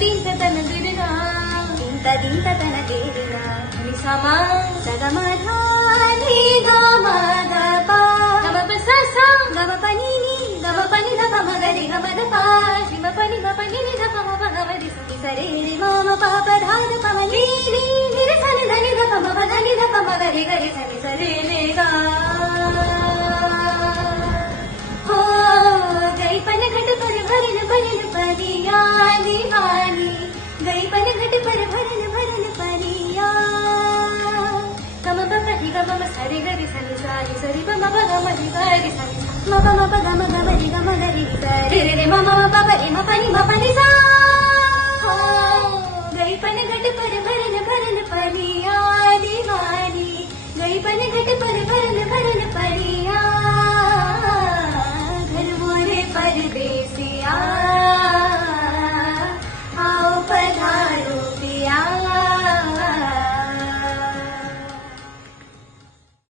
ದಿಂತ ತನ ದಿರಿನ ಇಂತ ದಿಂತ ತನ ತೇರಿನ ನಿ ಸಮ ಸಗಮಧಾನಿ ಗಮದ ಪ ಗಮ ಪಸ ಸ ಗಮ ಪನಿ ನಿ ಗಮ ಪನಿ ದ ಪಮ ಗರಿ ಗಮದ ಪ ಶಿವ ಪನಿ ಮ ಪನಿ ನಿ ದ ಪಮ ಪ ಗಮ ದಿ ಸ ಸರಿ ರಿ ಮಾಮ ಪಾಪ ಧಾದ ಪಮ ನೀ ನೀ ನಿರ ಸನ ಧನಿ ದ ಪಮ ಪ ಧನಿ ದ ಪಮ ಗರಿ ಗರಿ ಸನಿ ಸರಿ ನಿ ಗ हो गई पन घट पर भरन भरन परिया दीवानी गई पन घट पर भरन भरन परिया गम प पहि गम म सरि गरि सनि सारि सरि प म प गम रि गरि सनि म प गम गम रि गम गरि सरि रे म प प रि म प नि सा